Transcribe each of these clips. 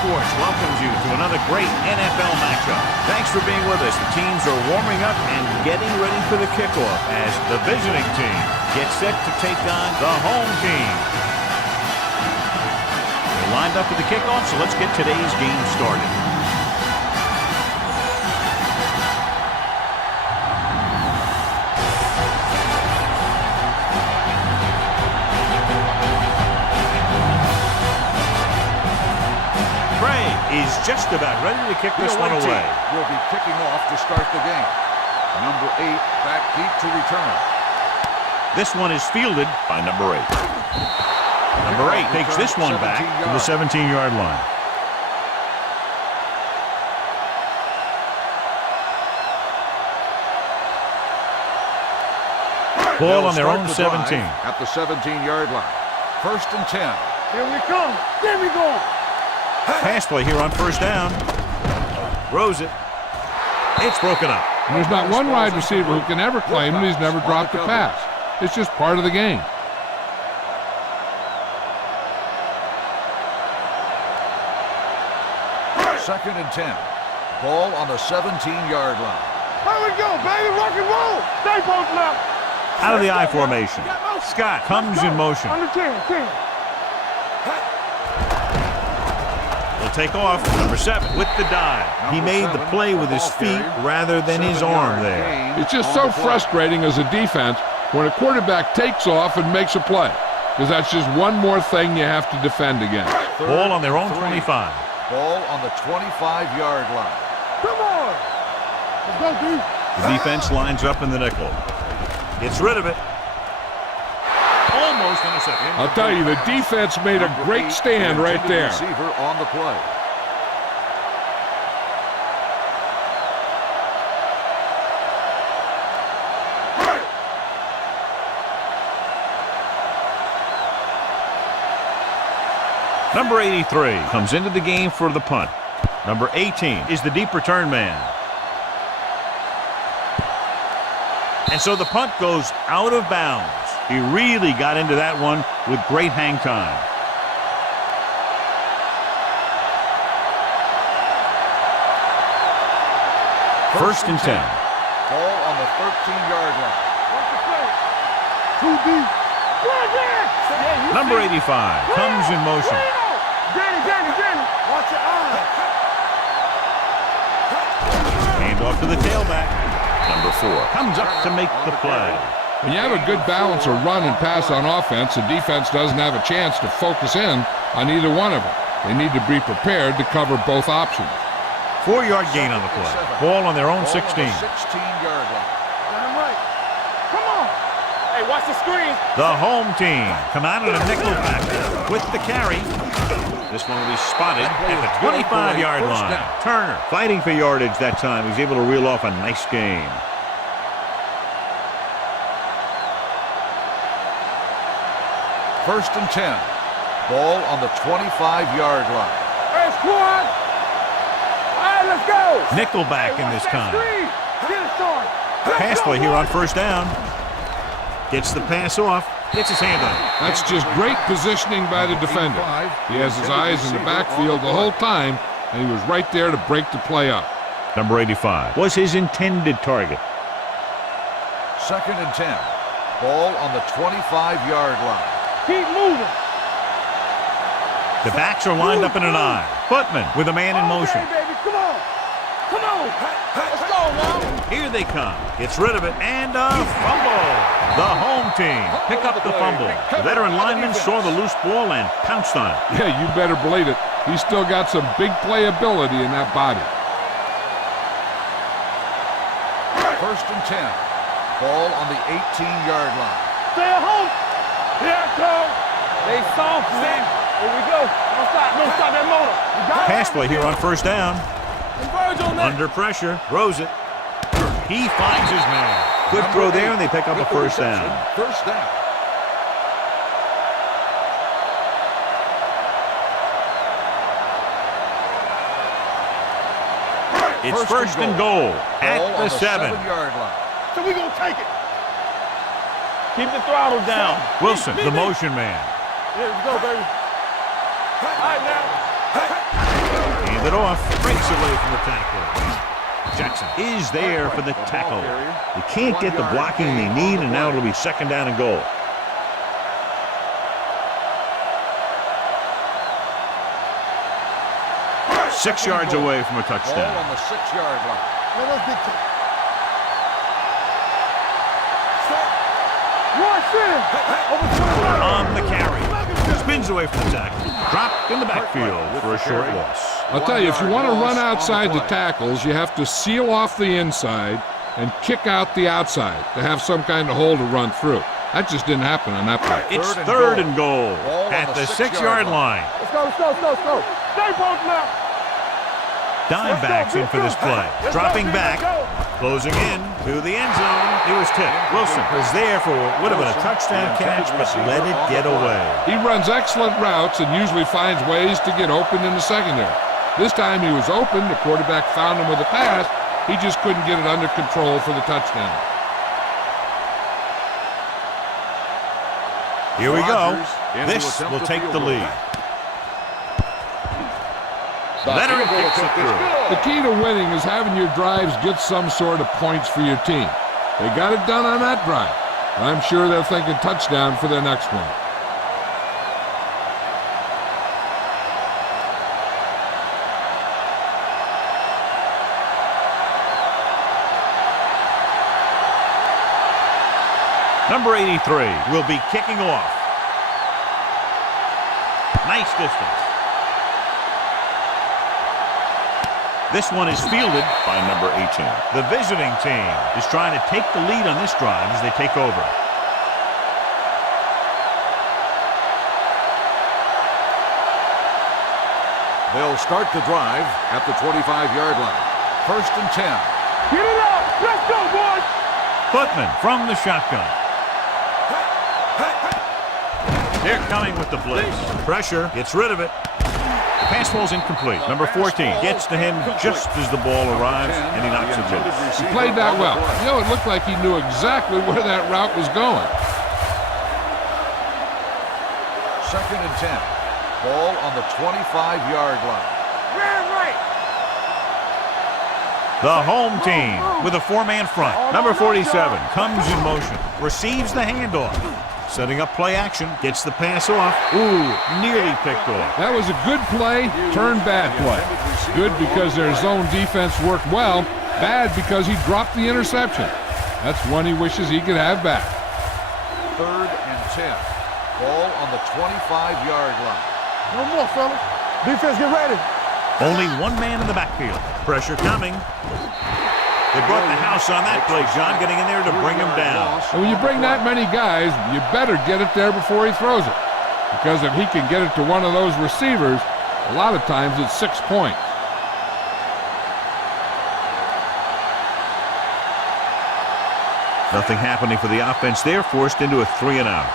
Sports welcomes you to another great NFL matchup. Thanks for being with us. The teams are warming up and getting ready for the kickoff as the visiting team gets set to take on the home team. They're lined up for the kickoff, so let's get today's game started. Is just about ready to kick this one away. Will be kicking off to start the game. Number 8 back deep to return. This one is fielded by number 8. Number 8 takes this one back to the 17-yard line. Ball on their own 17. At the 17-yard line. 1st and 10. Here we come. There we go. Pass play here on 1st down. Throws it. It's broken up. And there's not one wide receiver who can ever claim that he's never dropped a pass. It's just part of the game. Second and 10. Ball on the 17-yard line. Here we go, baby. Rock and roll. Stay both left. Out of the I formation. Scott comes in motion. Under 10. Take off. Number 7 with the dive. He made the play with his feet rather than his arm there. It's just so frustrating as a defense when a quarterback takes off and makes a play, because that's just one more thing you have to defend against. Ball on their own 25. Ball on the 25-yard line. Come on. Let's go, dude. The defense lines up in the nickel. Gets rid of it. Almost intercepted. I'll tell you, the defense made a great stand right there. Receiver on the play. Number 83 comes into the game for the punt. Number 18 is the deep return man. And so the punt goes out of bounds. He really got into that one with great hang time. First and 10. Ball on the 13-yard line. Too deep. Number 85 comes in motion. Danny. Watch your eyes. Hand off to the tailback. Number 4 comes up to make the play. When you have a good balance of run and pass on offense, the defense doesn't have a chance to focus in on either one of them. They need to be prepared to cover both options. 4-yard gain on the play. Ball on their own 16. 16-yard line. Damn right. Come on. Hey, watch the screen. The home team come out in a nickel back with the carry. This one will be spotted at the 25-yard line. Turner fighting for yardage that time. He's able to reel off a nice gain. First and 10. Ball on the 25-yard line. Hey, squad. All right, let's go. Nickel back in this time. Get it started. Pass play here on 1st down. Gets the pass off. Gets his hand on it. That's just great positioning by the defender. He has his eyes in the backfield the whole time, and he was right there to break the play up. Number 85 was his intended target. Second and 10. Ball on the 25-yard line. Keep moving. The backs are lined up in an I. Footman with a man in motion. Okay, baby. Come on. Let's go now. Here they come. Gets rid of it, and a fumble. The home team pick up the fumble. The veteran lineman saw the loose ball and pounced on it. Yeah, you better believe it. He's still got some big playability in that body. First and 10. Ball on the 18-yard line. Stay at home. Here it comes. They soft, man. Here we go. Don't stop that motor. You got it. Pass play here on 1st down. Converge on that. Under pressure, throws it. He finds his man. Good throw there, and they pick up a 1st down. First down. It's first and goal at the 7. 7-yard line. So we gonna take it. Keep the throttle down. Wilson, the motion man. Here we go, baby. All right, now. Hand it off. Breaks away from the tackle. Jackson is there for the tackle. They can't get the blocking they need, and now it'll be second down and goal. Six yards away from a touchdown. Ball on the 6-yard line. On the carry. Spins away from the tackle. Dropped in the backfield for a short loss. I'll tell you, if you want to run outside the tackles, you have to seal off the inside and kick out the outside to have some kind of hole to run through. That just didn't happen on that play. It's third and goal at the 6-yard line. Let's go. Stay both left. Dime backs in for this play. Dropping back. Closing in to the end zone. He was tipped. Wilson was there for what would have been a touchdown catch, but let it get away. He runs excellent routes and usually finds ways to get open in the secondary. This time he was open. The quarterback found him with a pass. He just couldn't get it under control for the touchdown. Here we go. This will take the lead. Veteran kicks it through. The key to winning is having your drives get some sort of points for your team. They got it done on that drive. I'm sure they're thinking touchdown for their next one. Number 83 will be kicking off. Nice distance. This one is fielded by number 18. The visiting team is trying to take the lead on this drive as they take over. They'll start the drive at the 25-yard line. First and 10. Get it up. Let's go, boys. Footman from the shotgun. They're coming with the blitz. Pressure gets rid of it. The pass ball's incomplete. Number 14 gets to him just as the ball arrives, and he knocks it loose. He played that well. You know, it looked like he knew exactly where that route was going. Second and 10. Ball on the 25-yard line. The home team with a four-man front. Number 47 comes in motion, receives the handoff. Setting up play action, gets the pass off. Ooh, nearly picked off. That was a good play, turned bad play. Good because their zone defense worked well. Bad because he dropped the interception. That's one he wishes he could have back. Third and 10. Ball on the 25-yard line. No more, fellas. Defense, get ready. Only one man in the backfield. Pressure coming. They brought the house on that play, John, getting in there to bring him down. And when you bring that many guys, you better get it there before he throws it. Because if he can get it to one of those receivers, a lot of times it's 6 points. Nothing happening for the offense there, forced into a 3-and-out.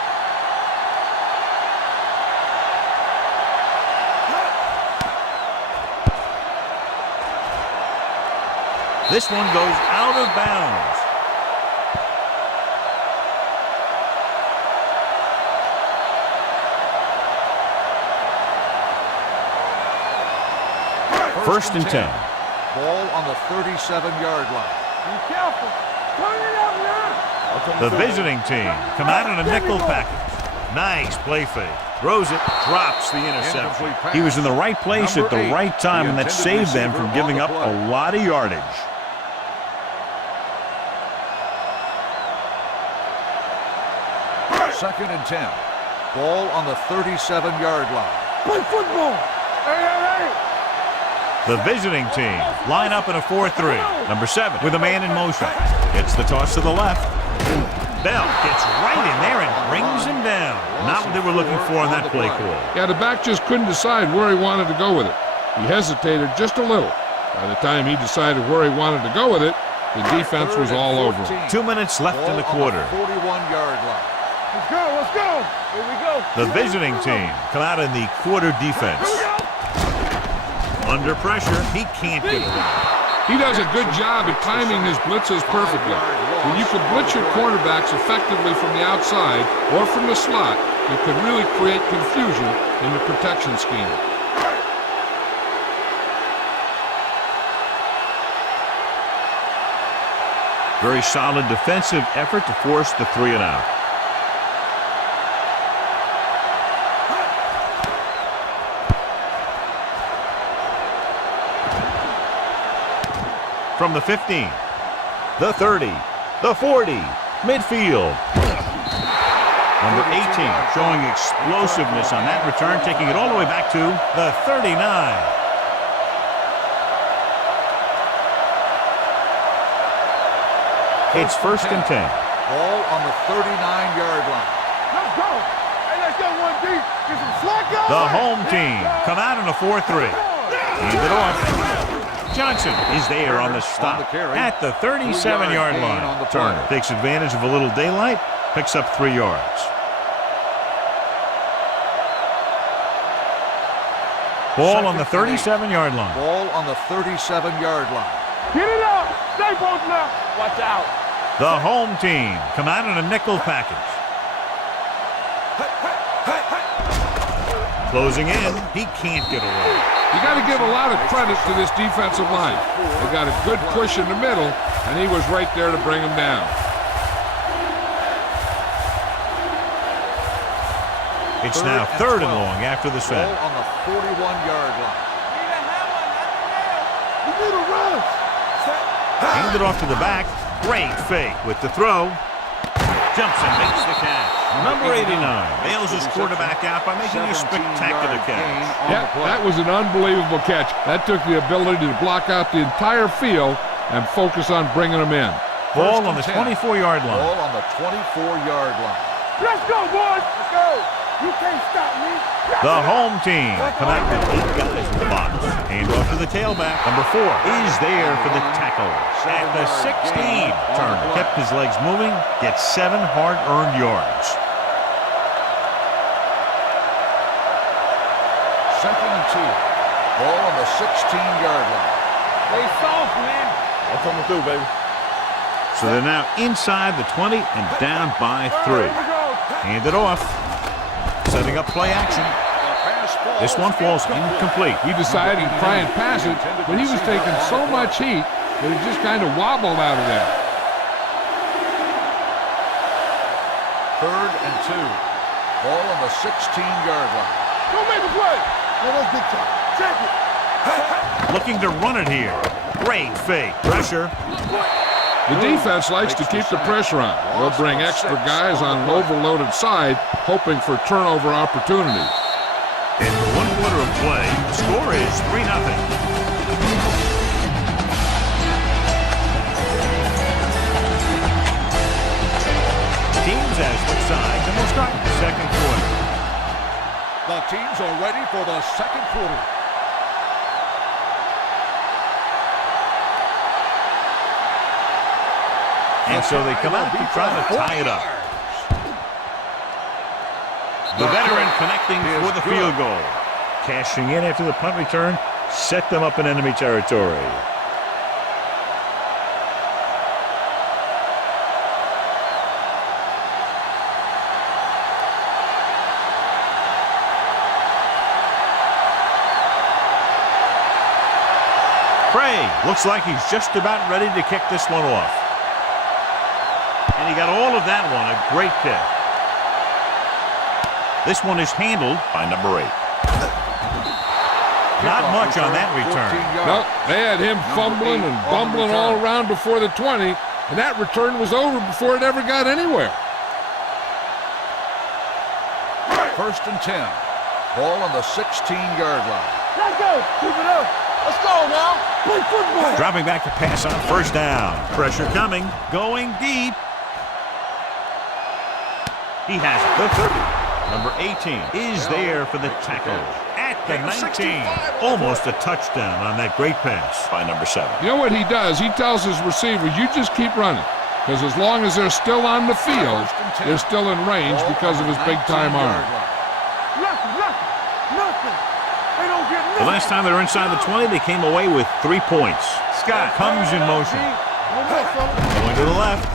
This one goes out of bounds. First and 10. Ball on the 37-yard line. Be careful. Turn it up now. The visiting team come out in a nickel package. Nice play fake. Throws it, drops the interception. He was in the right place at the right time, and that saved them from giving up a lot of yardage. Second and 10. Ball on the 37-yard line. Play football. Hey. The visiting team line up in a 4-3. Number 7 with a man in motion. Gets the toss to the left. Bell gets right in there and brings him down. Not what they were looking for on that play call. Yeah, the back just couldn't decide where he wanted to go with it. He hesitated just a little. By the time he decided where he wanted to go with it, the defense was all over him. 2 minutes left in the quarter. 41-yard line. Let's go. Here we go. The visiting team come out in the quarter defense. Under pressure, he can't get it right. He does a good job at timing his blitzes perfectly. When you can blitz your cornerbacks effectively from the outside or from the slot, it could really create confusion in the protection scheme. Very solid defensive effort to force the 3 and out. From the 15, the 30, the 40, midfield. Number 18 showing explosiveness on that return, taking it all the way back to the 39. It's 1st and 10. Ball on the 39-yard line. Let's go. Hey, let's go 1D. Get some SWAC going. The home team come out in a 4-3. Hand it off. Johnson is there on the stop at the 37-yard line. Turner takes advantage of a little daylight, picks up 3 yards. Ball on the 37-yard line. Ball on the 37-yard line. Get it up. Stay both now. Watch out. The home team come out in a nickel package. Closing in, he can't get away. You got to give a lot of credit to this defensive line. They got a good push in the middle, and he was right there to bring him down. It's now 3rd and long after the set. Ball on the 41-yard line. We need a rush. Hand it off to the back. Great fake with the throw. Jumps and makes the catch. Number 89 bails his quarterback out by making a spectacular catch. Yeah, that was an unbelievable catch. That took the ability to block out the entire field and focus on bringing them in. Ball on the 24-yard line. Ball on the 24-yard line. Let's go, boys. Let's go. You can't stop me. The home team come out with 8 guys in the box. Hand off to the tailback. Number 4 is there for the tackle. At the 16, Turner kept his legs moving, gets 7 hard-earned yards. 2nd and 2. Ball on the 16-yard line. They soft, man. I'm coming through, baby. So they're now inside the 20 and down by 3. Hand it off. Setting up play action. This one falls incomplete. He decided to try and pass it, but he was taking so much heat that it just kind of wobbled out of there. 3rd and 2. Ball on the 16-yard line. Go make a play. That's big time. Check it. Looking to run it here. Great fake. Pressure. The defense likes to keep the pressure on. They'll bring extra guys on an overloaded side, hoping for turnover opportunities. In the 1 quarter of play, the score is 3-0. Teams as switch sides, and we'll start the 2nd quarter. The teams are ready for the 2nd quarter. And so they come out to try to tie it up. The veteran connecting for the field goal. Cashing in after the punt return, set them up in enemy territory. Craig looks like he's just about ready to kick this one off. And he got all of that one, a great kick. This one is handled by number 8. Not much on that return. No, they had him fumbling and bumbling all around before the 20, and that return was over before it ever got anywhere. 1st and 10. Ball on the 16-yard line. Let's go. Keep it up. Let's go now. Play football. Dropping back to pass on 1st down. Pressure coming. Going deep. He has it. The 30. Number 18 is there for the tackle. At the 19. Almost a touchdown on that great pass by number 7. You know what he does? He tells his receiver, you just keep running. Because as long as they're still on the field, they're still in range because of his big-time arm. Nothing. They don't get nothing. The last time they were inside the 20, they came away with 3 points. Scott comes in motion. Going to the left.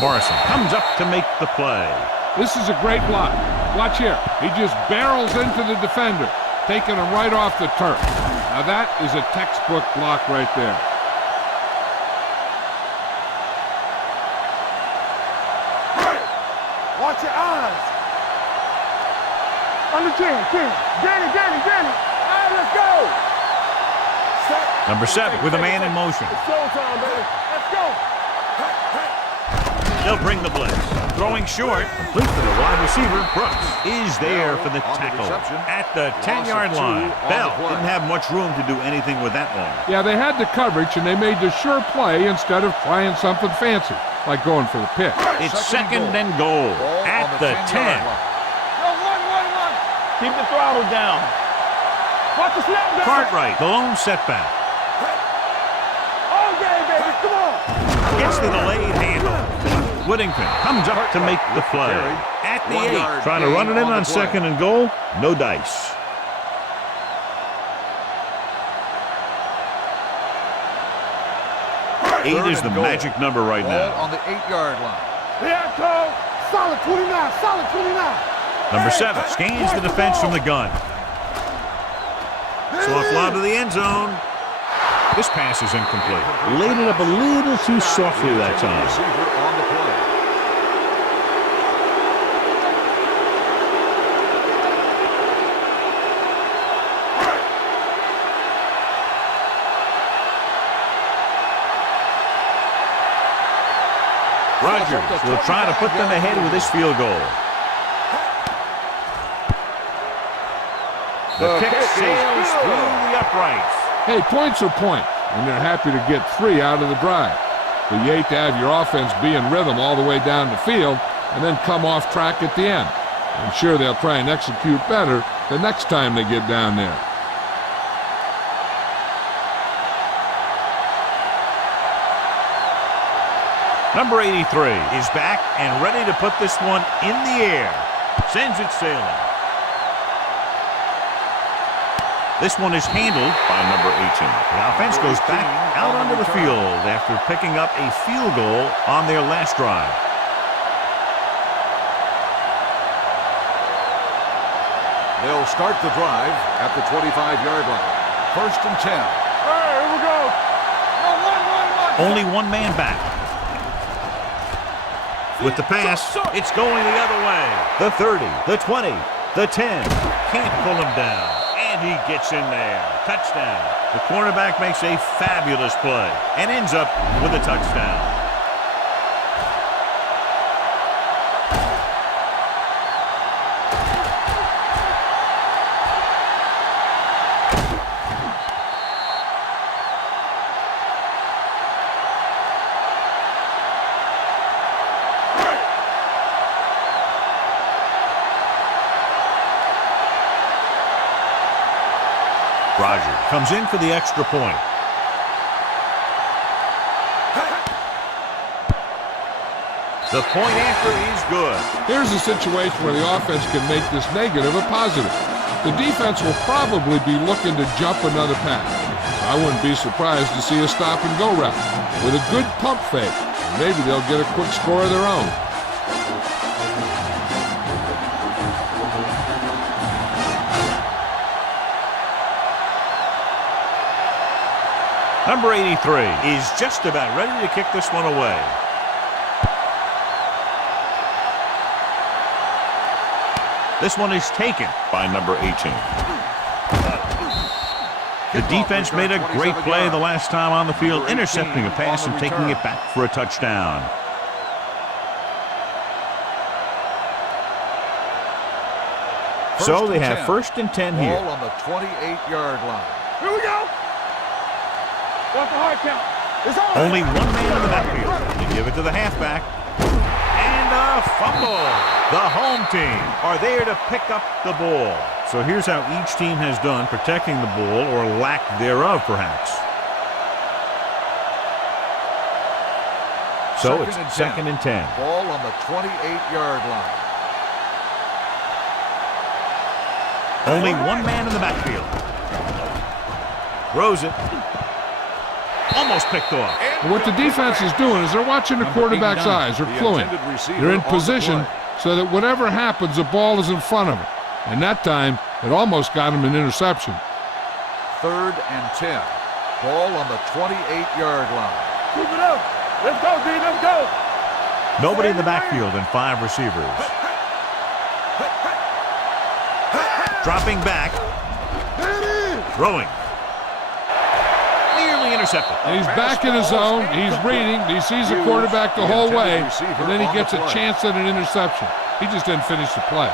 Morrison comes up to make the play. This is a great block. Watch here. He just barrels into the defender, taking him right off the turf. Now that is a textbook block right there. Watch your eyes. Under 10. Danny. All right, let's go. Set. Number 7 with a man in motion. It's showtime, baby. Let's go. They'll bring the blitz. Throwing short, complete to the wide receiver. Brooks is there for the tackle at the 10-yard line. Bell didn't have much room to do anything with that one. Yeah, they had the coverage, and they made the sure play instead of trying something fancy, like going for the pick. It's second and goal at the 10. Go, one. Keep the throttle down. Watch the snap down. Cartwright, the lone setback. All game, baby. Come on. Gets the delayed handle. Whittington comes up to make the play. At the 8. Trying to run it in on second and goal. No dice. Eight is the magic number right now. On the 8-yard line. Here it goes. Solid 29. Number 7 scans the defense from the gun. Soft lob to the end zone. This pass is incomplete. Laid it up a little too softly that time. Receiver on the play. Rodgers will try to put them ahead with this field goal. The kick sails through the uprights. Hey, points are points, and they're happy to get 3 out of the drive. But you hate to have your offense be in rhythm all the way down the field and then come off track at the end. I'm sure they'll try and execute better the next time they get down there. Number 83 is back and ready to put this one in the air. Sends it sailing. This one is handled by number 18. The offense goes back out onto the field after picking up a field goal on their last drive. They'll start the drive at the 25-yard line. First and 10. All right, here we go. One. Only one man back. With the pass, it's going the other way. The 30, the 20, the 10. Can't pull him down. And he gets in there. Touchdown. The cornerback makes a fabulous play and ends up with a touchdown. Roger comes in for the extra point. The point after is good. Here's a situation where the offense can make this negative a positive. The defense will probably be looking to jump another pass. I wouldn't be surprised to see a stop-and-go route with a good pump fake. Maybe they'll get a quick score of their own. Number 83 is just about ready to kick this one away. This one is taken by number 18. The defense made a great play the last time on the field, intercepting a pass and taking it back for a touchdown. So they have first and 10 here. Ball on the 28-yard line. Here we go. What's the hard count? It's on. Only one man in the backfield. They give it to the halfback. And a fumble. The home team are there to pick up the ball. So here's how each team has done protecting the ball, or lack thereof, perhaps. So it's second and 10. Ball on the 28-yard line. Only one man in the backfield. Throws it. Almost picked off. What the defense is doing is they're watching the quarterback's eyes. They're cluing. They're in position so that whatever happens, the ball is in front of them. And that time, it almost got him an interception. Third and 10. Ball on the 28-yard line. Keep it up. Let's go, D. Let's go. Nobody in the backfield and 5 receivers. Dropping back. Throwing. Nearly intercepted. And he's back in his zone. He's reading. He sees the quarterback the whole way, and then he gets a chance at an interception. He just didn't finish the play.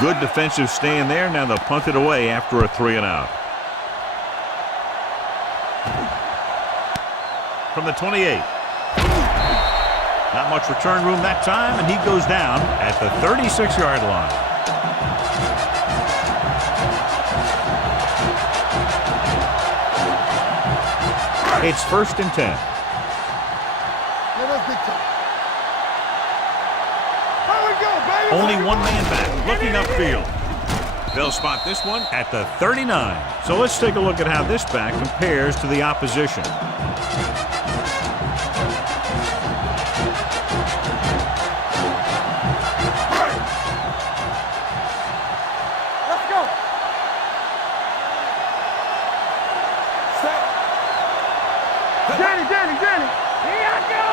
Good defensive stand there. Now they'll punt it away after a 3-and-out. From the 28. Not much return room that time, and he goes down at the 36-yard line. It's 1st and 10. Only one man back, looking upfield. They'll spot this one at the 39. So let's take a look at how this back compares to the opposition. Let's go. Set. Danny. Here I go.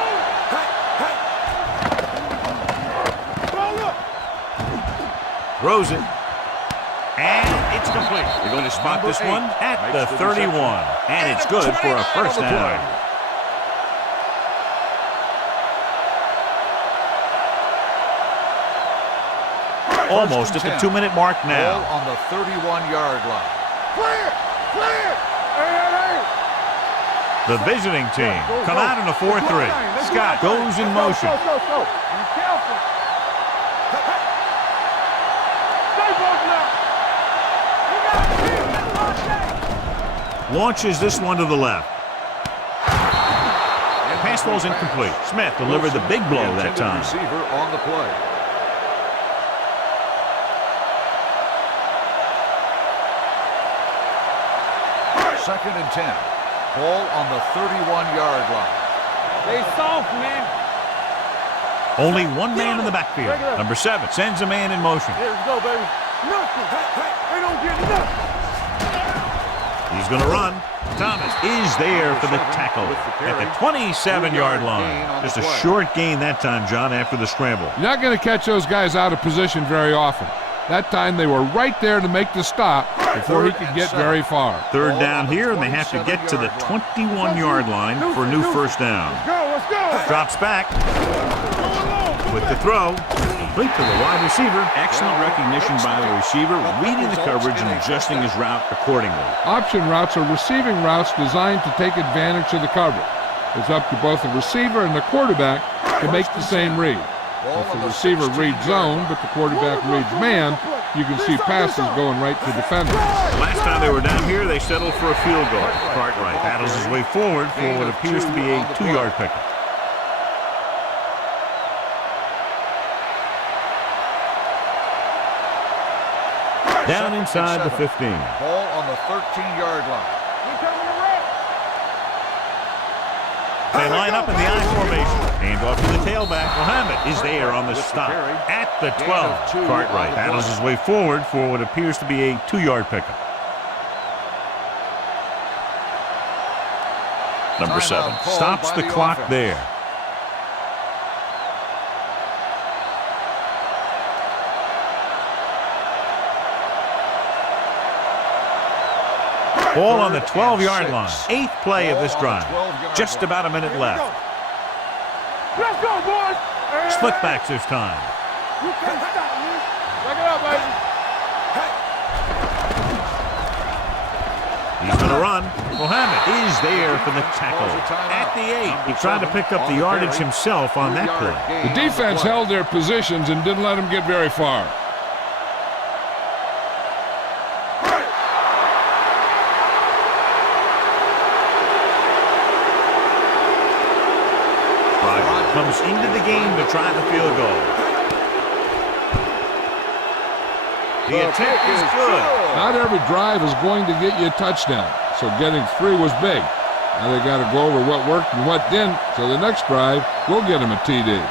Throws it. And it's complete. They're going to spot this one at the 31. And it's good for a first down. Almost at the 2-minute mark now. Ball on the 31-yard line. Clear. Hey. The visiting team come out in a 4-3. Scott goes in motion. Go. Be careful. Stay close now. Launches this one to the left. Pass ball's incomplete. Smith delivered the big blow that time. Receiver on the play. Second and 10. Ball on the 31-yard line. They soft, man. Only one man in the backfield. Number 7 sends a man in motion. Here we go, baby. Nothing. They don't get nothing. He's going to run. Thomas is there for the tackle at the 27-yard line. Just a short gain that time, John, after the scramble. You're not going to catch those guys out of position very often. That time they were right there to make the stop before he could get very far. 3rd down here, and they have to get to the 21-yard line for a new first down. Let's go. Drops back with the throw. Complete to the wide receiver. Excellent recognition by the receiver, reading the coverage and adjusting his route accordingly. Option routes are receiving routes designed to take advantage of the coverage. It's up to both the receiver and the quarterback to make the same read. If the receiver reads zone, but the quarterback reads man, you can see passes going right to defenders. Last time they were down here, they settled for a field goal. Cartwright battles his way forward for what appears to be a 2-yard pickup. Down inside the 15. Ball on the 13-yard line. They line up in the I formation. Hand off to the tailback. Muhammad is there on the stop at the 12. Cartwright battles his way forward for what appears to be a 2-yard pickup. Number 7 stops the clock there. Ball on the 12-yard line. 8th play of this drive. Just about a minute left. Let's go, boys. Split backs this time. You can't stop me. Back it up, baby. He's going to run. Muhammad is there for the tackle at the 8. He tried to pick up the yardage himself on that play. The defense held their positions and didn't let him get very far. Comes into the game to try the field goal. The attempt is good. Not every drive is going to get you a touchdown, so getting 3 was big. Now they got to go over what worked and what didn't, so the next drive will get them a TD.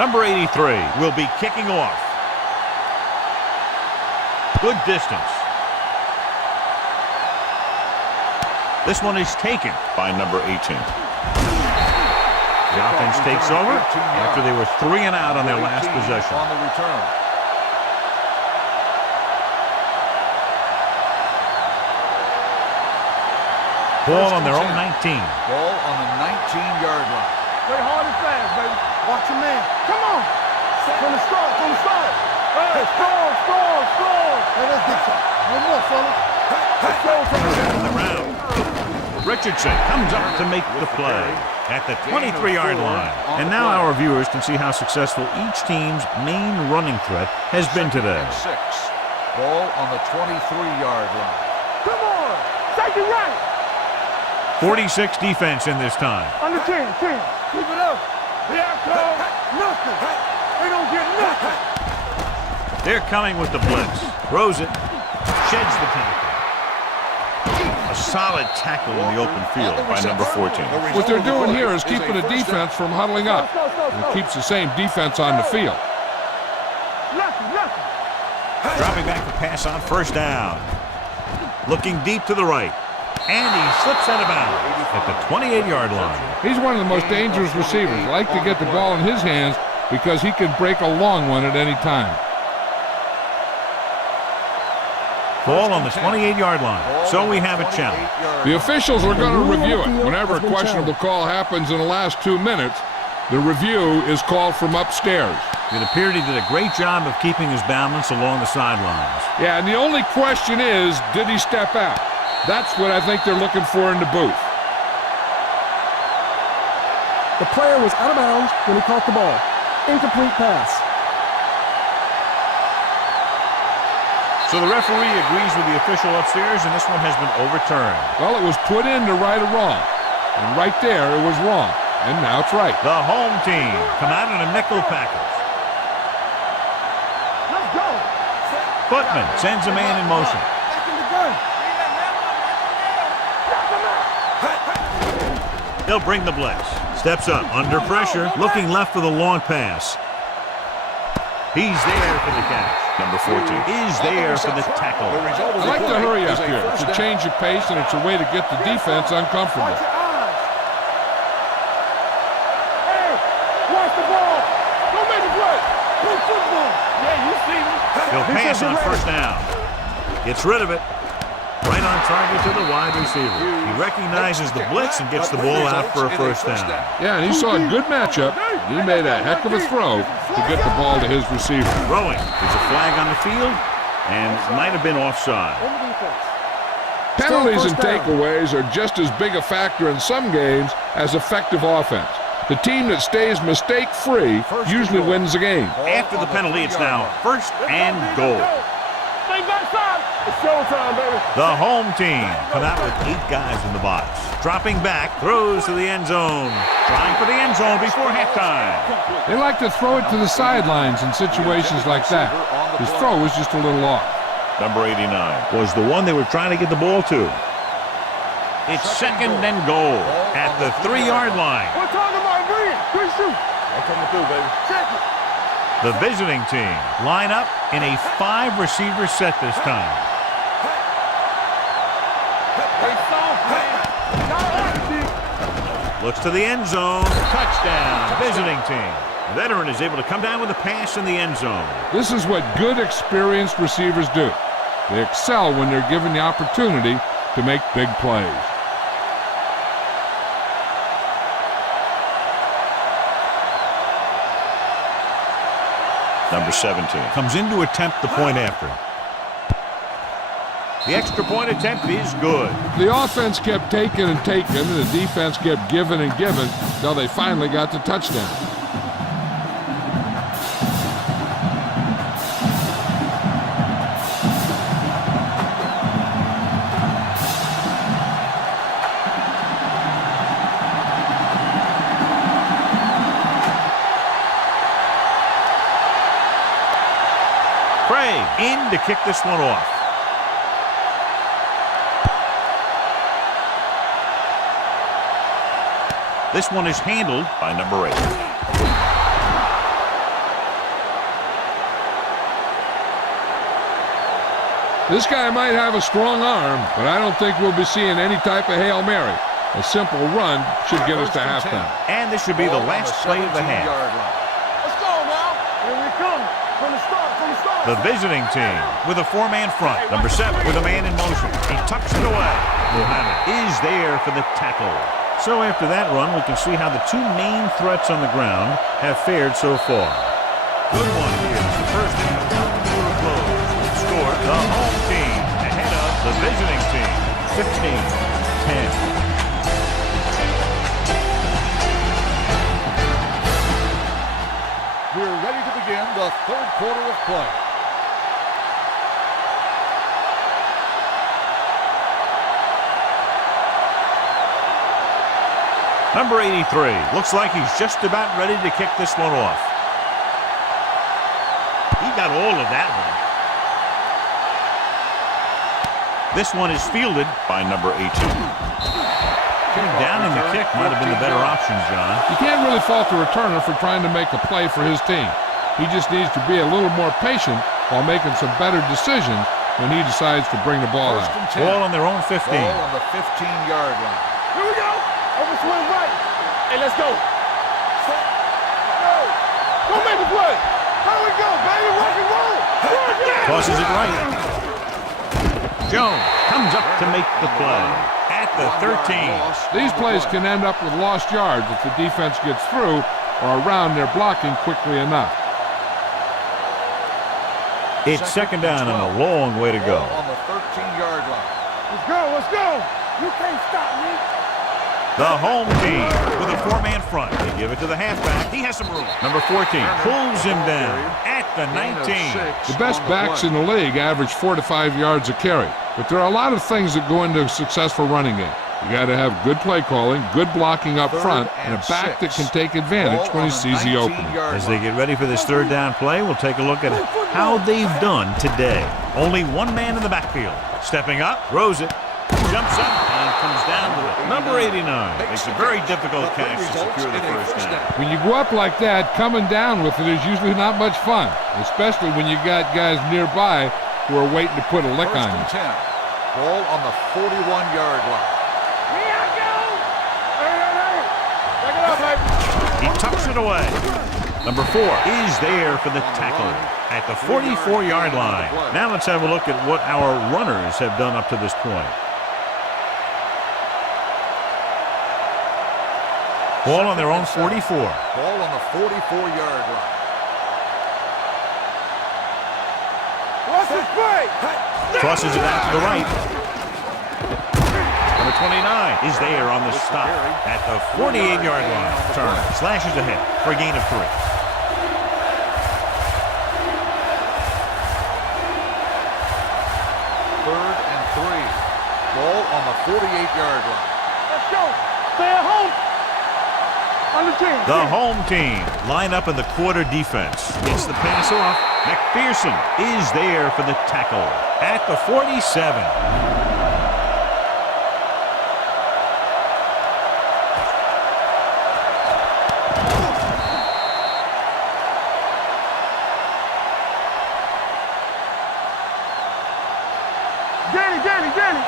Number 83 will be kicking off. Good distance. This one is taken by number 18. The offense takes over after they were 3 and out on their last possession. On the return. Ball on their own 19. Ball on the 19-yard line. Play hard and fast, baby. Watch your man. Come on. From the start, from the start. Hey, score. Hey, let's get some. One more, fellas. In the round. Richardson comes up to make the play at the 23-yard line. And now our viewers can see how successful each team's main running threat has been today. 6. Ball on the 23-yard line. Come on. Take it right. 46 defense in this time. Under 10. Keep it up. Nothing. They don't get nothing. They're coming with the blitz. Throws it. Sheds the tackle. A solid tackle in the open field by number 14. What they're doing here is keeping the defense from huddling up. And it keeps the same defense on the field. Nothing. Dropping back to pass on first down. Looking deep to the right. And he slips out of bounds at the 28-yard line. He's one of the most dangerous receivers. Like to get the ball in his hands because he can break a long one at any time. Ball on the 28-yard line. So we have a challenge. The officials are going to review it. Whenever a questionable call happens in the last 2 minutes, the review is called from upstairs. It appeared he did a great job of keeping his balance along the sidelines. Yeah, and the only question is, did he step out? That's what I think they're looking for in the booth. The player was out of bounds when he caught the ball. Incomplete pass. So the referee agrees with the official upstairs, and this one has been overturned. Well, it was put in to right a wrong. And right there, it was wrong. And now it's right. The home team come out in a nickel package. Let's go. Footman sends a man in motion. Back in the gun. He'll bring the blitz. Steps up, under pressure, looking left for the long pass. He's there for the catch. Number 14 is there for the tackle. I like to hurry up here. It's a change of pace, and it's a way to get the defense uncomfortable. Watch your eyes. Hey, watch the ball. Don't make it play. Play football. Yeah, you see me. He'll pass on first down. Gets rid of it. Right on target to the wide receiver. He recognizes the blitz and gets the ball out for a first down. Yeah, and he saw a good matchup. He made a heck of a throw to get the ball to his receiver. Throwing. There's a flag on the field, and might have been offside. Penalties and takeaways are just as big a factor in some games as effective offense. The team that stays mistake-free usually wins the game. After the penalty, it's now first and goal. Stay backside. It's showtime, baby. The home team come out with 8 guys in the box. Dropping back, throws to the end zone. Trying for the end zone before halftime. They like to throw it to the sidelines in situations like that. His throw was just a little off. Number 89 was the one they were trying to get the ball to. It's second and goal at the 3-yard line. What time am I bringing? Good shoot. I'm coming through, baby. Check it. The visiting team line up in a 5-receiver set this time. They soft, man. Looks to the end zone. Touchdown, visiting team. The veteran is able to come down with a pass in the end zone. This is what good, experienced receivers do. They excel when they're given the opportunity to make big plays. Number 17 comes in to attempt the point after. The extra point attempt is good. The offense kept taking and taking, and the defense kept giving and giving until they finally got the touchdown. Craig in to kick this one off. This one is handled by number 8. This guy might have a strong arm, but I don't think we'll be seeing any type of Hail Mary. A simple run should get us to halftime. And this should be the last play of the half. Let's go now. Here we come. From the start, from the start. The visiting team with a four-man front. Number 7 with a man in motion. He tucks it away. Muhammad is there for the tackle. So after that run, we can see how the two main threats on the ground have fared so far. Good one here. The first half coming to a close. Score the home team ahead of the visiting team. 15-10. We're ready to begin the third quarter of play. Number 83. Looks like he's just about ready to kick this one off. He got all of that one. This one is fielded by number 18. Down in the kick might have been the better option, John. You can't really fault the returner for trying to make a play for his team. He just needs to be a little more patient while making some better decisions when he decides to bring the ball out. Ball on their own 15. Ball on the 15-yard line. Here we go. Over swing right. Hey, let's go. Set. Go. Go make the play. Here we go, baby. Rock and roll. Tosses it right. Jones comes up to make the play at the 13. These plays can end up with lost yards if the defense gets through or around their blocking quickly enough. It's second down and a long way to go. On the 13-yard line. Let's go. Let's go. You can't stop me. The home team with a four-man front. They give it to the halfback. He has some room. Number 14 pulls him down at the 19. The best backs in the league average 4 to 5 yards a carry. But there are a lot of things that go into a successful running game. You got to have good play calling, good blocking up front, and a back that can take advantage when he sees the opening. As they get ready for this third down play, we'll take a look at how they've done today. Only one man in the backfield. Stepping up, throws it, jumps up, and comes down with it. Number 89 makes a very difficult catch to secure the first down. When you go up like that, coming down with it is usually not much fun, especially when you got guys nearby who are waiting to put a lick on you. 10. Ball on the 41-yard line. He tucks it away. Number 4 is there for the tackle at the 44-yard line. Now let's have a look at what our runners have done up to this point. Ball on their own 44. Ball on the 44-yard line. Crosses it out to the right. Number 29 is there on the stop at the 48-yard line. Turn slashes ahead for a gain of 3. Third and 3. Ball on the 48-yard line. Let's go. Stay at home. On the team. The home team line up in the quarter defense. Gets the pass off. McPherson is there for the tackle at the 47. Danny.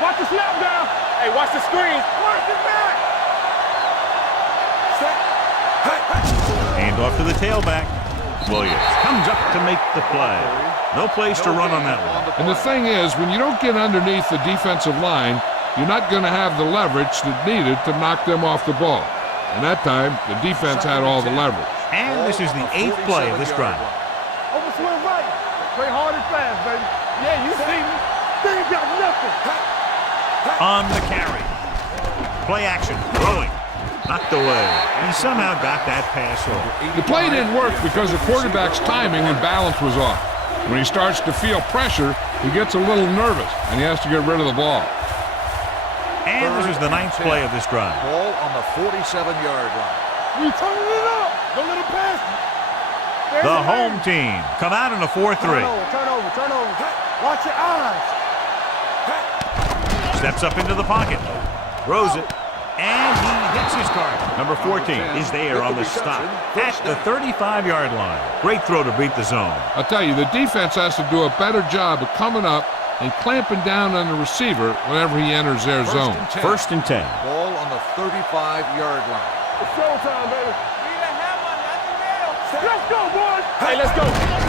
Watch the snap down. Hey, watch the screen. Watch the back. Hand off to the tailback. Williams comes up to make the play. No place to run on that one. And the thing is, when you don't get underneath the defensive line, you're not going to have the leverage that's needed to knock them off the ball. And that time, the defense had all the leverage. And this is the 8th play of this drive. Over swing right. Play hard and fast, baby. Yeah, you see me. They ain't got nothing. On the carry. Play action. Throwing. Knocked away. He somehow got that pass over. The play didn't work because the quarterback's timing and balance was off. When he starts to feel pressure, he gets a little nervous, and he has to get rid of the ball. And this is the 9th play of this drive. Ball on the 47-yard line. We turning it up. Don't let him pass me. The home team come out in a 4-3. Turn over. Watch your eyes. Steps up into the pocket. Throws it. And he hits his target. Number 14 is there on the stop at the 35-yard line. Great throw to beat the zone. I'll tell you, the defense has to do a better job of coming up and clamping down on the receiver whenever he enters their zone. First and 10. Ball on the 35-yard line. It's showtime, baby. Let's go, boys. Hey, let's go.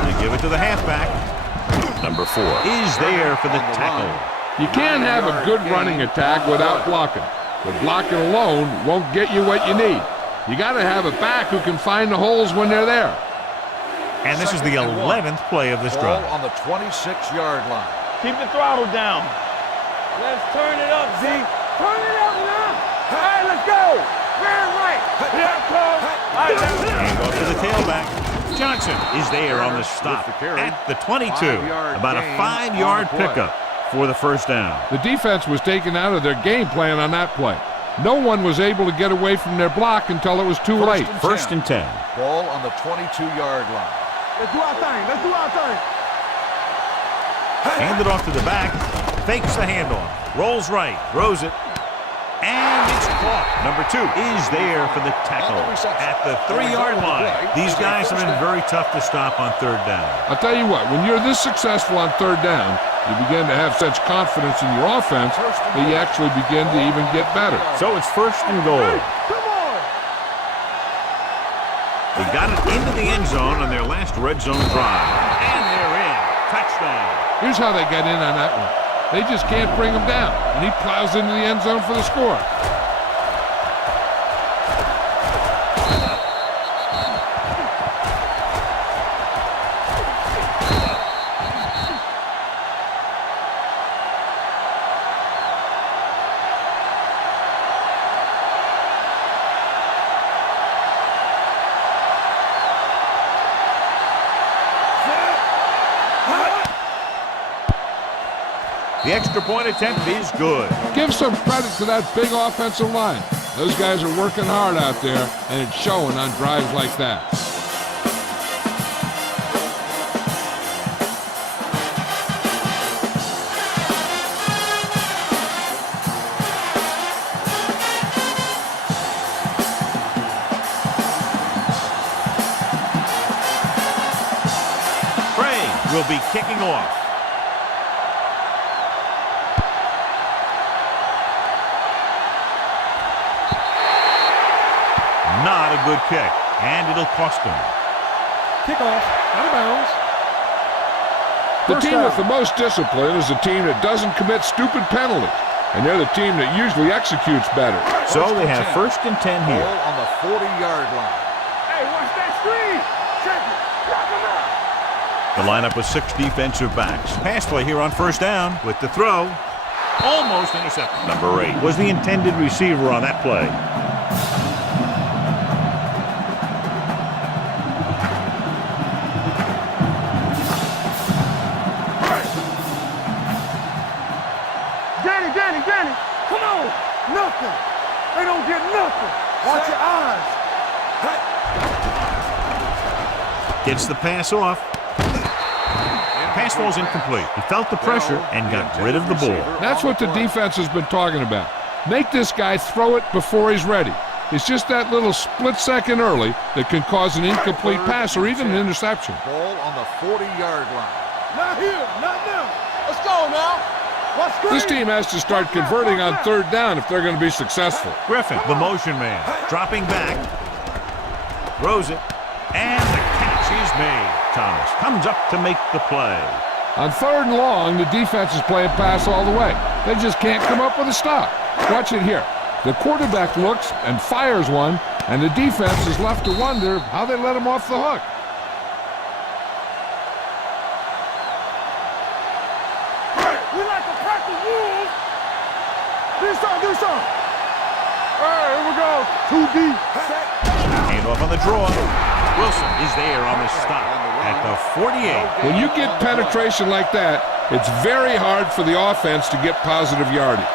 They give it to the halfback. Number 4 is there for the tackle. You can't have a good running attack without blocking. But blocking alone won't get you what you need. You got to have a back who can find the holes when they're there. And this is the 11th play of this Ball drive. on the 26-yard line. Keep the throttle down. Let's turn it up, Z. Turn it up now. Hey, let's go. Very right. And off to the tailback. Johnson is there on the stop at the 22. About a 5-yard pickup for the first down. The defense was taken out of their game plan on that play. No one was able to get away from their block until it was too late. First and 10. Ball on the 22-yard line. Let's do our thing. Let's do our thing. Hand it off to the back. Fakes the handoff. Rolls right. Throws it. And it's caught. Number 2 is there for the tackle at the 3-yard line. These guys have been very tough to stop on third down. I'll tell you what, when you're this successful on third down, you begin to have such confidence in your offense that you actually begin to even get better. So it's first and goal. Come on. They got it into the end zone on their last red zone drive. And they're in. Touchdown. Here's how they get in on that one. They just can't bring him down, and he plows into the end zone for the score. The extra point attempt is good. Give some credit to that big offensive line. Those guys are working hard out there, and it's showing on drives like that. Craig will be kicking off. Not a good kick, and it'll cost them. Kickoff, out of bounds. The First team down. with the most discipline is the team that doesn't commit stupid penalties, and they're the team that usually executes better. So they have first and 10 here. Ball on the 40-yard line. Hey, watch that screen. Check it. Block him out. The lineup with 6 defensive backs. Pass play here on first down with the throw. Almost intercepted. Number 8 was the intended receiver on that play. Danny, come on. Nothing. They don't get nothing. Watch your eyes. Gets the pass off. Pass falls incomplete. He felt the pressure and got rid of the ball. That's what the defense has been talking about. Make this guy throw it before he's ready. It's just that little split second early that can cause an incomplete pass or even an interception. Ball on the 40-yard line. Not here. Not now. Let's go now. Watch screen. This team has to start converting on third down if they're going to be successful. Griffin, the motion man, dropping back. Throws it. And the catch is made. Thomas comes up to make the play. On third and long, the defense is playing pass all the way. They just can't come up with a stop. Watch it here. The quarterback looks and fires one, and the defense is left to wonder how they let him off the hook. We like to crack the rules. Do something. All right, here we go. 2 deep. Hand off on the draw. Wilson is there on the stop at the 48. When you get penetration like that, it's very hard for the offense to get positive yardage.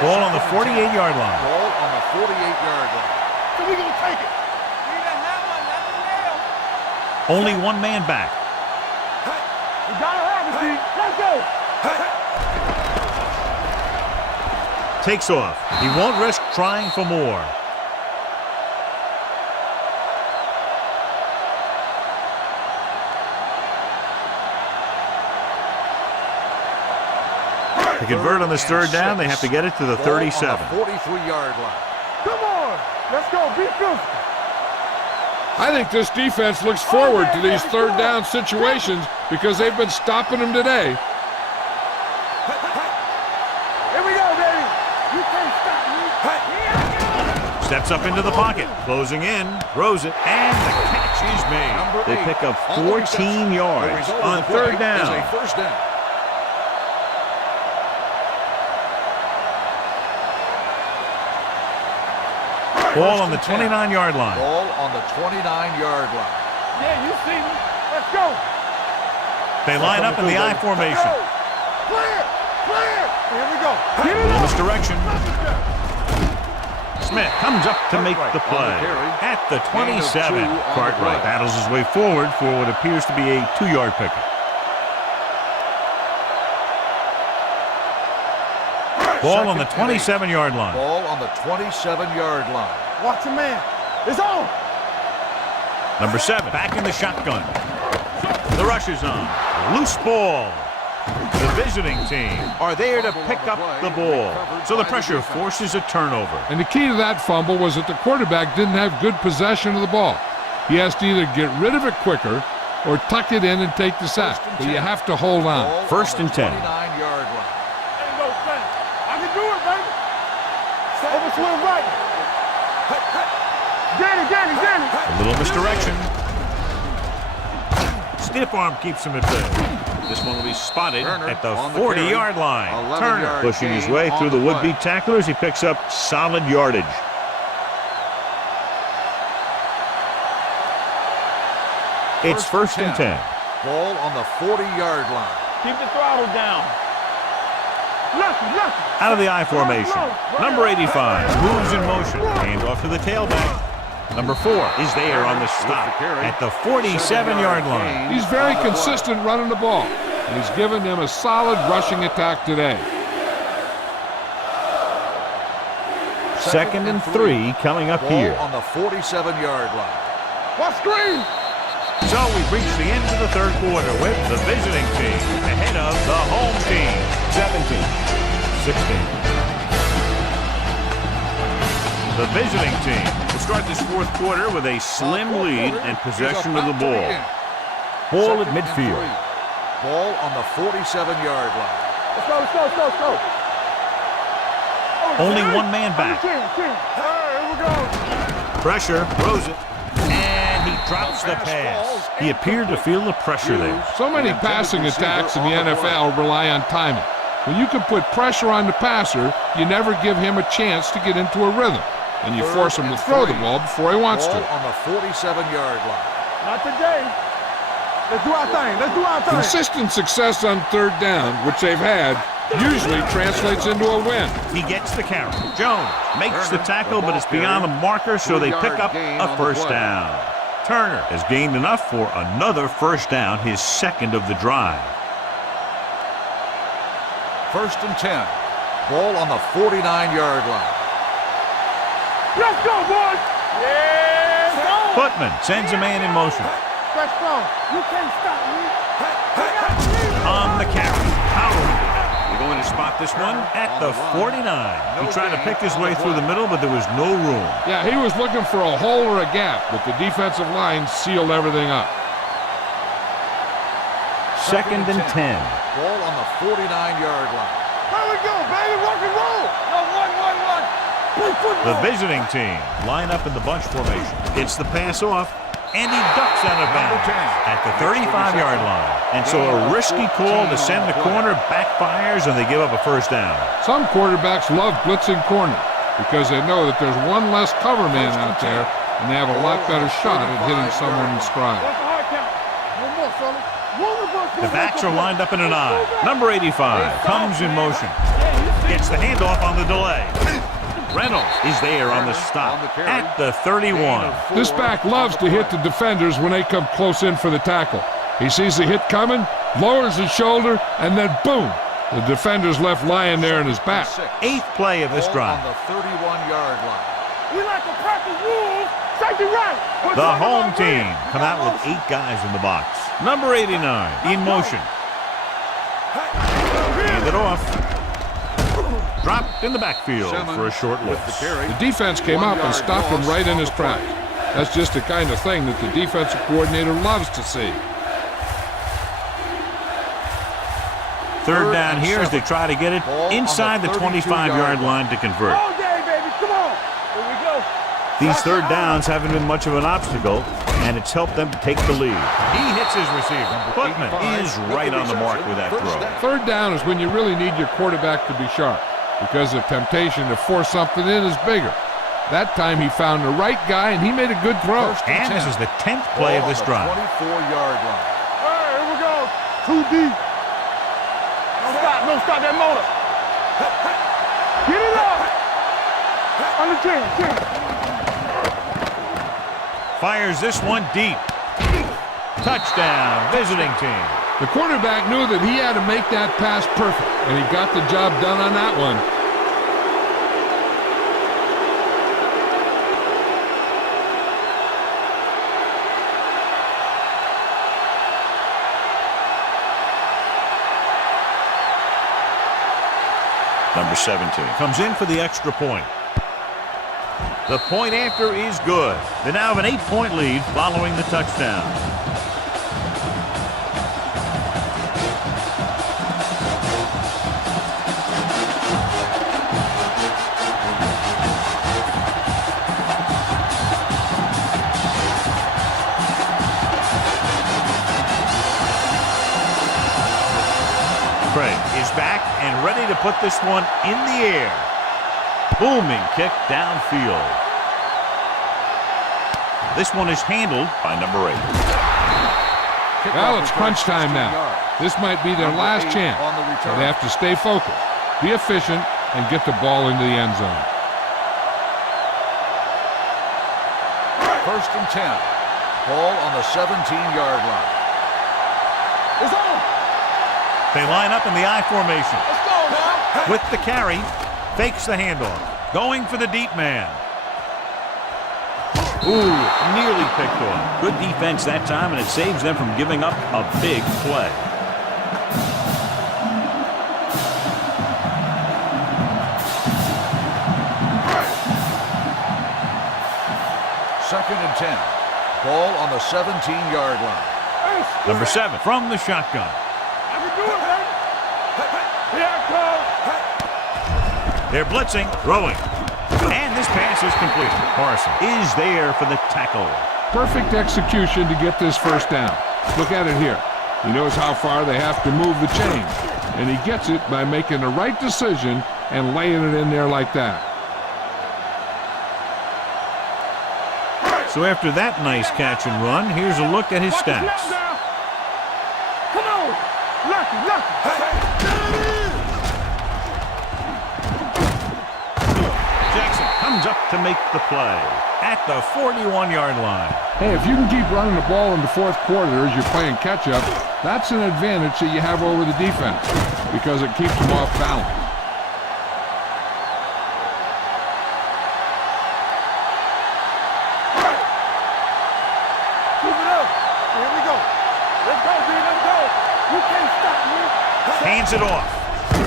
Ball on the 48-yard line. Ball on the 48-yard line. So we gonna take it. Only one man back. We gotta have it, D. Let's go. takes off. He won't risk trying for more. To convert on this third down, they have to get it to the 37. 43-yard line. Come on. Let's go. Be physical. I think this defense looks forward to these third down situations because they've been stopping them today. Here we go, baby. You can't stop me. Steps up into the pocket, closing in, throws it, and the catch is made. They pick up 14 yards on third down. First down. Ball on the 29-yard line. Ball on the 29-yard line. Yeah, you see me. Let's go. They line up in the I formation. Clear. Clear. Here we go. A little misdirection. Smith comes up to make the play. At the 27, Cartwright battles his way forward for what appears to be a 2-yard pickup. Ball on the 27-yard line. Ball on the 27-yard line. Watch your man. It's on. Number 7, back in the shotgun. The rush is on. Loose ball. The visiting team are there to pick up the ball. So the pressure forces a turnover. And the key to that fumble was that the quarterback didn't have good possession of the ball. He has to either get rid of it quicker or tuck it in and take the sack. But you have to hold on. First and 10. 29-yard line. Ain't no thing. I can do it, baby. Over swing right. Get it. A little misdirection. Stiff arm keeps him at bay. This one will be spotted at the 40-yard line. Turner pushing his way through the would-be tacklers. He picks up solid yardage. It's first and 10. Ball on the 40-yard line. Keep the throttle down. Left. Out of the I formation. Number 85 moves in motion. Hand off to the tailback. Number 4 is there on the stop at the 47-yard line. He's very consistent running the ball, and he's given them a solid rushing attack today. Second and 3 coming up here. Ball on the 47-yard line. Watch screen. So we've reached the end of the third quarter with the visiting team ahead of the home team. 17-16. The visiting team will start this fourth quarter with a slim lead and possession of the ball. Ball at midfield. Ball on the 47-yard line. Let's go. Only one man back. Here we go. Pressure, throws it, and he drops the pass. He appeared to feel the pressure there. So many passing attacks in the NFL rely on timing. When you can put pressure on the passer, you never give him a chance to get into a rhythm, and you force him to throw the ball before he wants to. Ball on the 47-yard line. Not today. Let's do our thing. Consistent success on third down, which they've had, usually translates into a win. He gets the carry. Jones makes the tackle, but it's beyond the marker, so they pick up a first down. Turner has gained enough for another first down, his second of the drive. First and 10. Ball on the 49-yard line. Let's go, boys. Yeah. Putman sends a man in motion. Stretch strong. You can't stop me. On the carry. Howard. They're going to spot this one at the 49. He tried to pick his way through the middle, but there was no room. Yeah, he was looking for a hole or a gap, but the defensive line sealed everything up. Second and 10. Ball on the 49-yard line. Here we go, baby. Rock and roll. No, one. The visiting team line up in the bunch formation. Gets the pass off, and he ducks out of bounds at the 35-yard line. And so a risky call to send the corner backfires, and they give up a first down. Some quarterbacks love blitzing corner because they know that there's one less cover man out there, and they have a lot better shot at hitting someone in stride. That's a hard count. One more, fella. The backs are lined up in an I. Number 85 comes in motion. Gets the handoff on the delay. Reynolds is there on the stop at the 31. This back loves to hit the defenders when they come close in for the tackle. He sees the hit coming, lowers his shoulder, and then boom, The defender's left lying there in his back. 8th play of this Ball drive. on the 31-yard line. We like to practice rules. Safety right. The home team come out with 8 guys in the box. Number 89 in motion. Hand it off. Dropped in the backfield for a short loss. The defense came up and stopped him right in his tracks. That's just the kind of thing that the defensive coordinator loves to see. 3rd down here as they try to get it inside the 25-yard line to convert. All day, baby. Come on. Here we go. These 3rd downs haven't been much of an obstacle, and it's helped them to take the lead. He hits his receiver. Putman is right on the mark with that throw. 3rd down is when you really need your quarterback to be sharp, because the temptation to force something in is bigger. That time he found the right guy, and he made a good throw. And this is the 10th play of this drive. 24-yard line. All right, here we go. 2 deep. Don't stop that motor. Get it up. Under 10. Fires this one deep. Touchdown, visiting team. The quarterback knew that he had to make that pass perfect, and he got the job done on that one. Number 17 comes in for the extra point. The point after is good. They now have an 8-point lead following the touchdown. Craig is back and ready to put this one in the air. Booming kick downfield. This one is handled by number 8. Well, it's crunch time now. This might be their last chance. They have to stay focused, be efficient, and get the ball into the end zone. 1st and 10. Ball on the 17-yard line. It's on. They line up in the I formation. Let's go now. With the carry, fakes the handoff. Going for the deep man. Ooh, nearly picked off. Good defense that time, and it saves them from giving up a big play. Second and 10. Ball on the 17-yard line. Number 7 from the shotgun. I can do it, baby. Here I come. They're blitzing, throwing. And this pass is completed. Carson is there for the tackle. Perfect execution to get this first down. Look at it here. He knows how far they have to move the chains, and he gets it by making the right decision and laying it in there like that. So after that nice catch and run, here's a look at his stats. Come on. Lucky. Jackson comes up to make the play at the 41-yard line. Hey, if you can keep running the ball in the 4th quarter as you're playing catch-up, that's an advantage that you have over the defense because it keeps them off balance. Keep it up. Here we go. Let's go, dude. Let's go. You can't stop me. Hands it off.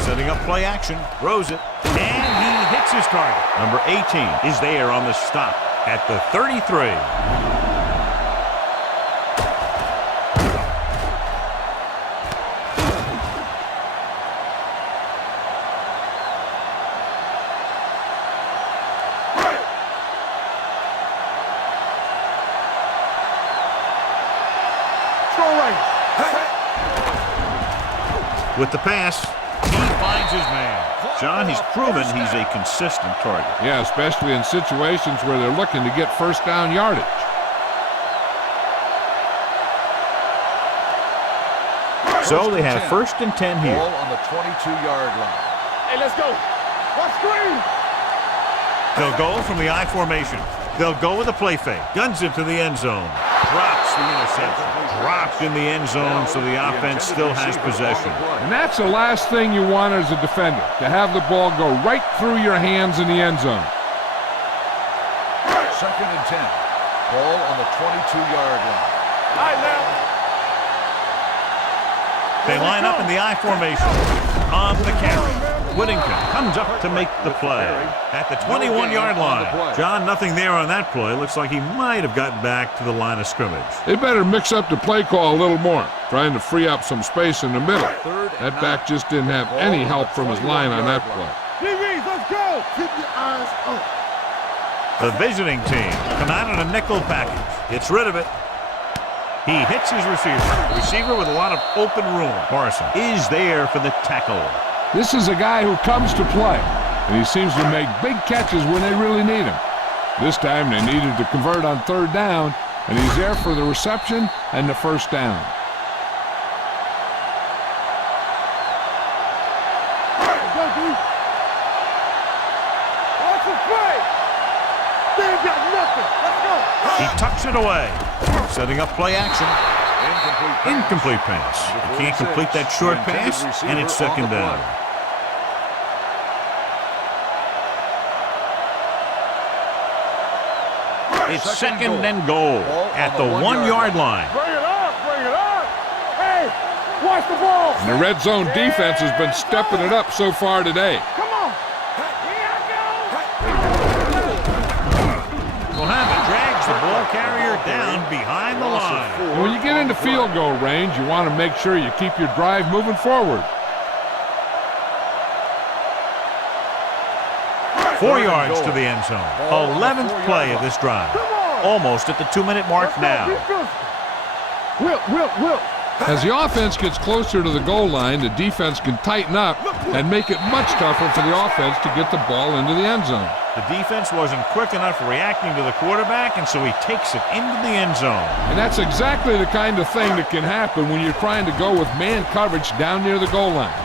Setting up play action. Throws it. And he hits his target. Number 18 is there on the stop at the 33. With the pass, he finds his man. John, he's proven he's a consistent target. Yeah, especially in situations where they're looking to get first down yardage. So they have 1st and 10 here. Ball on the 22-yard line. Hey, let's go. Watch screen. They'll go from the I formation. They'll go with a play fake. Guns it to the end zone. drops the interception. Dropped in the end zone, so the offense still has possession. And that's the last thing you want as a defender, to have the ball go right through your hands in the end zone. 2nd and 10. Ball on the 22-yard line. All right, now. They line up in the I formation. On the carry. Whittington comes up to make the play. At the 21-yard line. John, nothing there on that play. Looks like he might have gotten back to the line of scrimmage. They better mix up the play call a little more, trying to free up some space in the middle. That back just didn't have any help from his line on that play. DBs, let's go. Keep your eyes up. The visiting team come out in a nickel package. Gets rid of it. He hits his receiver. Receiver with a lot of open room. Morrison is there for the tackle. This is a guy who comes to play, and he seems to make big catches when they really need him. This time they needed to convert on 3rd down, and he's there for the reception and the 1st down. Watch the play. They ain't got nothing. Let's go. He tucks it away. Setting up play action. Incomplete pass. He can't complete that short pass, and it's 2nd down. It's 2nd and goal at the 1-yard line. Bring it up. Bring it up. Hey, watch the ball. And the red zone defense has been stepping it up so far today. Come on. Mohammed drags the ball carrier down behind the line. And when you get into field goal range, you want to make sure you keep your drive moving forward. 4 yards to the end zone. 11th play of this drive. Almost at the 2-minute mark now. Will. As the offense gets closer to the goal line, the defense can tighten up and make it much tougher for the offense to get the ball into the end zone. The defense wasn't quick enough reacting to the quarterback, and so he takes it into the end zone. And that's exactly the kind of thing that can happen when you're trying to go with man coverage down near the goal line.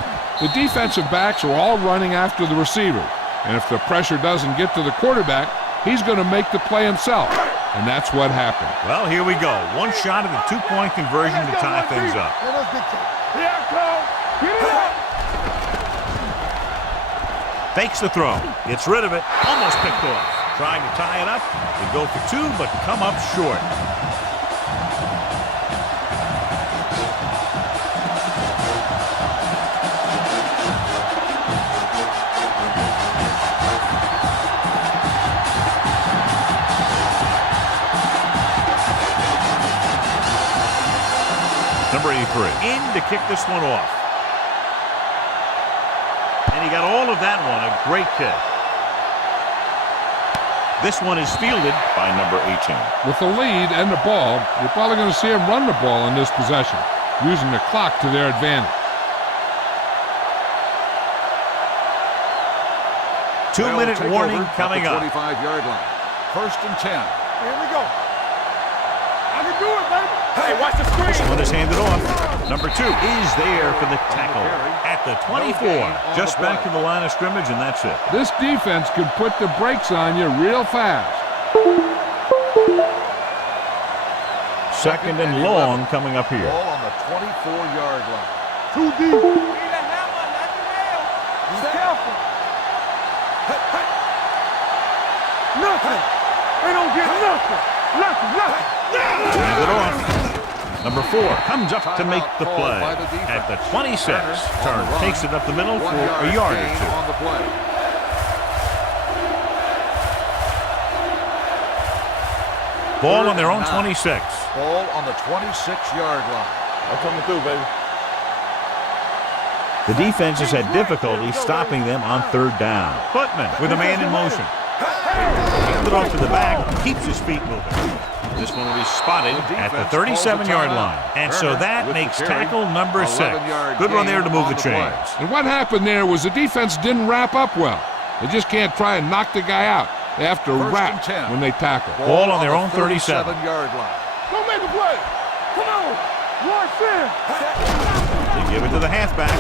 The defensive backs are all running after the receiver, and if the pressure doesn't get to the quarterback, he's going to make the play himself. And that's what happened. Well, here we go. One shot at the 2-point conversion to tie things up. Fakes the throw. Gets rid of it. Almost picked off. Trying to tie it up. They go for 2, but come up short. Number 83 in to kick this one off. And he got all of that one. A great kick. This one is fielded by number 18. With the lead and the ball, you're probably going to see him run the ball in this possession, using the clock to their advantage. 2-minute warning coming up. 25-yard line. 1st and 10. Here we go. I can do it, baby. Hey, watch the screen. This one is handed off. Number 2 is there for the tackle at the 24. Just back to the line of scrimmage, and that's it. This defense can put the brakes on you real fast. 2nd and long coming up here. Ball on the 24-yard line. Too deep. Be careful. Nothing. They don't get nothing. Nothing. Hand it off. Number 4 comes up to make the play at the 26. Turner takes it up the middle for a yard or 2. On the play. Ball on their own 26. Ball on the 26-yard line. I'm coming through, baby. The defense has had difficulty stopping them on 3rd down. Putman with a man in motion. Hands it off to the back, keeps his feet moving. This one will be spotted at the 37-yard line. And so that makes tackle number 6. Good run there to move the chains. And what happened there was the defense didn't wrap up well. They just can't try and knock the guy out. They have to wrap when they tackle. Ball on their own 37-yard line. Don't make a play. Come on. Watch in. They give it to the halfback.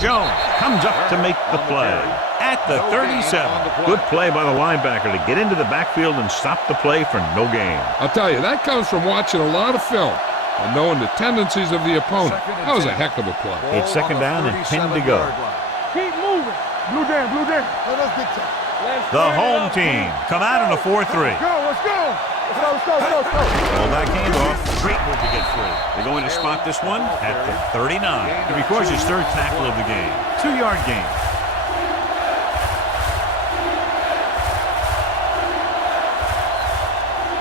Jones comes up to make the play at the No 37. gain on the play. Good play by the linebacker to get into the backfield and stop the play for no gain. I'll tell you, that comes from watching a lot of film and knowing the tendencies of the opponent. That was a heck of a play. Ball It's second on the down and 10 to go. 37-yard line. Keep moving. Blue down, blue down. Let's big shot. The home team come out in a 4-3. Let's go, let's go. Let's go, let's go, let's go, let's go. Well, that handoff, great move to get free. They're going to spot this one at the 39. He records his third tackle of the game. 2-yard gain.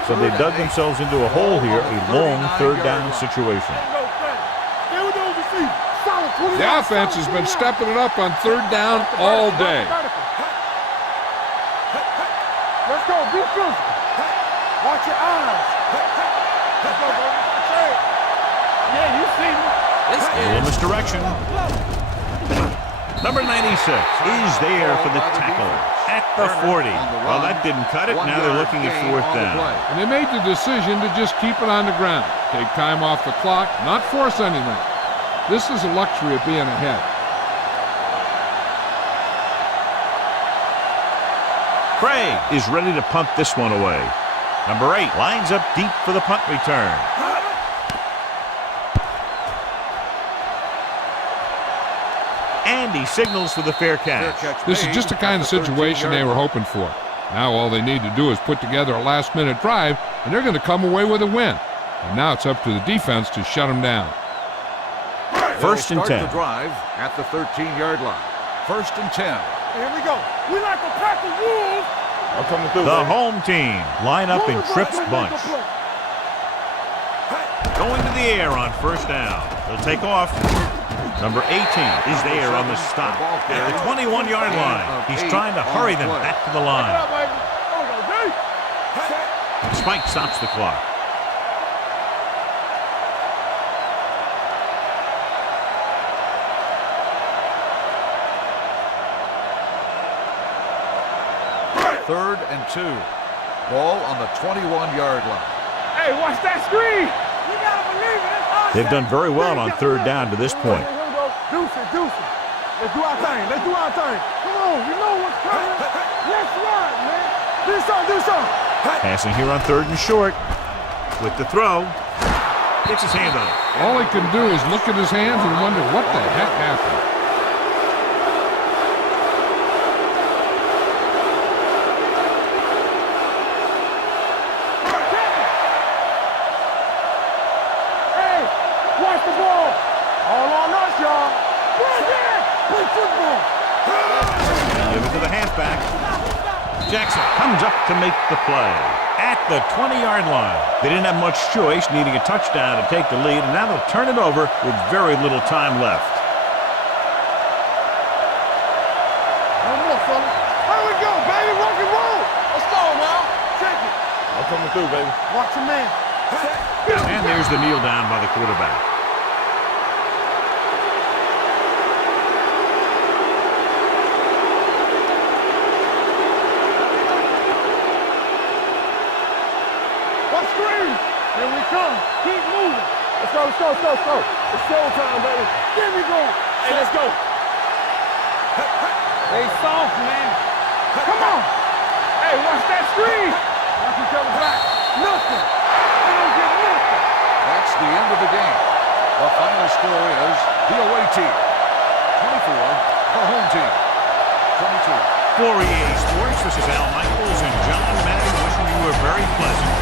So they dug themselves into a hole here, a long third down situation. Stay with those receivers. Solid 20 The offense has been stepping it up on third down all day. Let's go, be physical. Watch your eyes. Let's go, baby. Yeah, you see me. A little misdirection. Number 96 is there for the tackle at the 40. Well, that didn't cut it. Now they're looking at fourth down. And they made the decision to just keep it on the ground. Take time off the clock, not force anything. This is a luxury of being ahead. Craig is ready to punt this one away. Number 8 lines up deep for the punt return. And he signals for the fair catch. This is just the kind of situation they were hoping for. Now all they need to do is put together a last-minute drive, and they're going to come away with a win. And now it's up to the defense to shut them down. First and 10. The drive at the 13-yard line. First and 10. Here we go. We like a pack of wolves. I'm coming through. The home team line up in Tripp's bunch. Going to the air on first down. They'll take off. Number 18 is there on the stop at the 21-yard line. He's trying to hurry them back to the line. Spike stops the clock. Third and 2. Ball on the 21-yard line. Hey, watch that screen. You gotta believe it. They've done very well on third down to this point. Deuce it, deuce it. Let's do our thing. Let's do our thing. Come on, you know what's coming. Let's run, man. Do something, do something. Passing here on third and short. With the throw. Gets his hand on it. All he can do is look at his hands and wonder what the heck happened. Hey, watch the ball. All on us, y'all. Right there. Play football. Give it to the halfback. Jackson comes up to make the play at the 20-yard line. They didn't have much choice, needing a touchdown to take the lead, and now they'll turn it over with very little time left. One more, fella. Here we go, baby. Rock and roll. Let's go now. Take it. I'm coming through, baby. Watch your man. And there's the kneel down by the quarterback. Watch screen. Here we come. Keep moving. Let's go, let's go, let's go, let's go. It's showtime, baby. There we go. Hey, let's go. They soft, man. Come on. Hey, watch that screen. Watch each other back. Nothing. They don't get nothing. That's the end of the game. The final score is the away team 24, the home team 22. For EA Sports, this is Al Michaels and John Madden wishing you a very pleasant